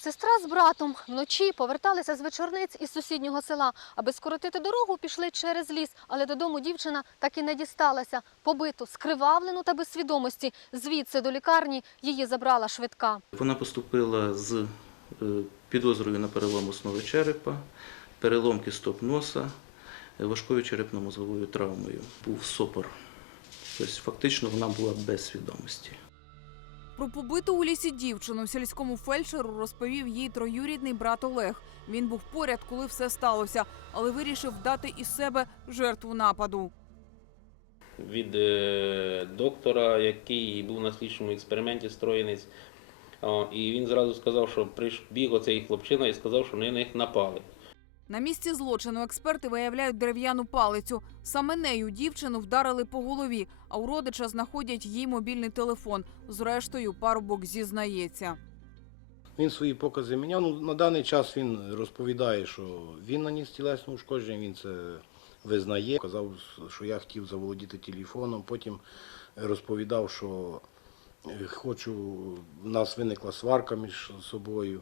Сестра з братом вночі поверталися з вечорниць із сусіднього села. Аби скоротити дорогу, пішли через ліс, але додому дівчина так і не дісталася. Побиту, скривавлену та без свідомості. Звідси до лікарні її забрала швидка. Вона поступила з е, підозрою на перелом основи черепа, перелом кісток носа, е, важкою черепно-мозговою травмою. Був сопор. Тобто фактично вона була без свідомості. Про побиту у лісі дівчину сільському фельдшеру розповів їй троюрідний брат Олег. Він був поряд, коли все сталося, але вирішив дати із себе жертву нападу. від е, доктора, який був на слідчому експерименті строєнець. І він зразу сказав, що прибіг оцей хлопчина і сказав, що на них напали. На місці злочину експерти виявляють дерев'яну палицю. Саме нею дівчину вдарили по голові, а у родича знаходять їй мобільний телефон. Зрештою, парубок зізнається. Він свої покази міняв. Ну, на даний час він розповідає, що він наніс тілесне ушкодження, він це визнає. Казав, що я хотів заволодіти телефоном. Потім розповідав, що е, хочу, в нас виникла сварка між собою.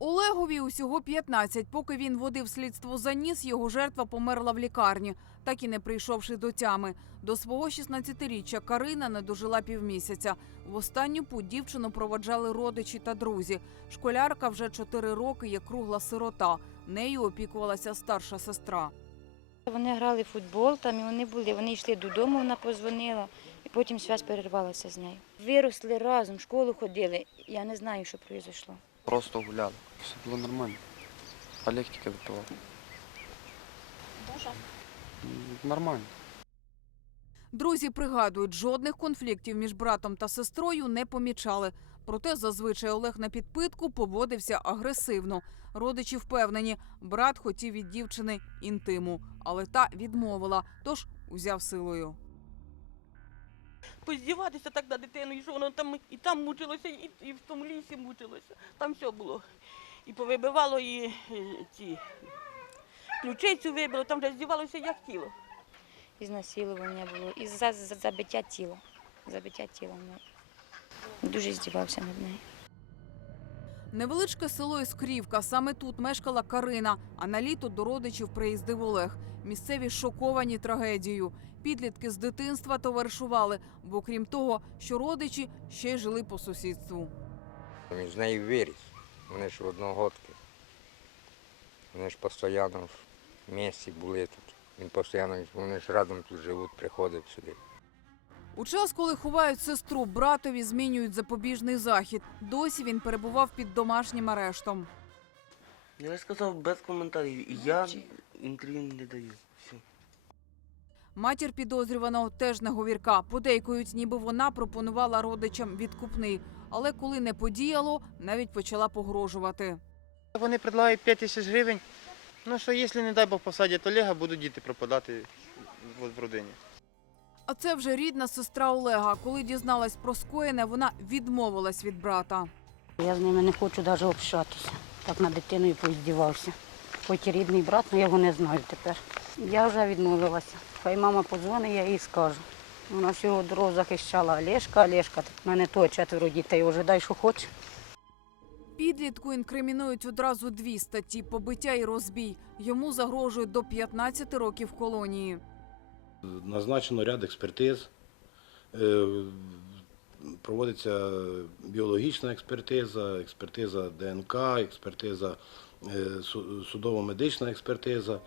Олегові усього 15. Поки він водив слідство за ніс, його жертва померла в лікарні, так і не прийшовши до тями. До свого 16-річчя Карина не дожила півмісяця. В останню путь дівчину проводжали родичі та друзі. Школярка вже 4 роки є кругла сирота. Нею опікувалася старша сестра. Вони грали в футбол, там і вони були. Вони йшли додому, вона позвонила, і потім зв'язь перервалася з нею. Виросли разом, в школу ходили. Я не знаю, що пройшло. Просто гуляли. Все було нормально. Олег тільки випивав. Дуже? Нормально. Друзі пригадують, жодних конфліктів між братом та сестрою не помічали. Проте зазвичай Олег на підпитку поводився агресивно. Родичі впевнені, брат хотів від дівчини інтиму, але та відмовила, тож узяв силою. Поздіватися так на дитину, і що воно там і там мучилося, і, і в тому лісі мучилося. Там все було. І повибивало, і ці ключицю вибило, там вже здівалося, як тіло. І знасилування було, і за, за забиття тіла. Забиття тіла. Дуже здівався над нею. Невеличке село Іскрівка. Саме тут мешкала Карина. А на літо до родичів приїздив Олег. Місцеві шоковані трагедією. Підлітки з дитинства товаришували, бо крім того, що родичі ще й жили по сусідству. Він з нею виріс. Вони ж одногодки. Вони ж постійно в місті були тут. Він постійно, вони ж разом тут живуть, приходять сюди. У час, коли ховають сестру, братові змінюють запобіжний захід. Досі він перебував під домашнім арештом. Я сказав без коментарів. Я інтерв'ю не даю. Все. Матір підозрюваного теж не говірка. Подейкують, ніби вона пропонувала родичам відкупний. Але коли не подіяло, навіть почала погрожувати. Вони предлагають 5 тисяч гривень. Ну що, якщо, не дай Бог, посадять Олега, будуть діти пропадати в в родині. А це вже рідна сестра Олега. Коли дізналась про скоєне, вона відмовилась від брата. Я з ними не хочу навіть общатися. Так над дитиною поіздівався. Хоч і рідний брат, але я його не знаю тепер. Я вже відмовилася. Хай мама подзвонить, я їй скажу. Вона всього дорогу захищала Олешка, Олешка. У мене то четверо дітей, вже дай, що хоче. Підлітку інкримінують одразу дві статті побиття і розбій. Йому загрожують до 15 років колонії. Назначено ряд експертиз. Е, Проводиться біологічна експертиза, експертиза ДНК, експертиза е, судово-медична експертиза.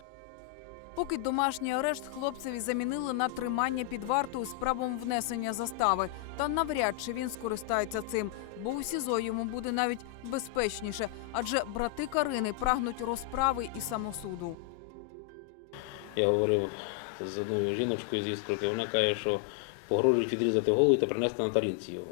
Поки домашній арешт хлопцеві замінили на тримання під вартою з правом внесення застави. Та навряд чи він скористається цим, бо у СІЗО йому буде навіть безпечніше, адже брати Карини прагнуть розправи і самосуду. Я говорив з одною жіночкою з іскорки. вона каже, що погрожують відрізати голову та принести на тарілці його.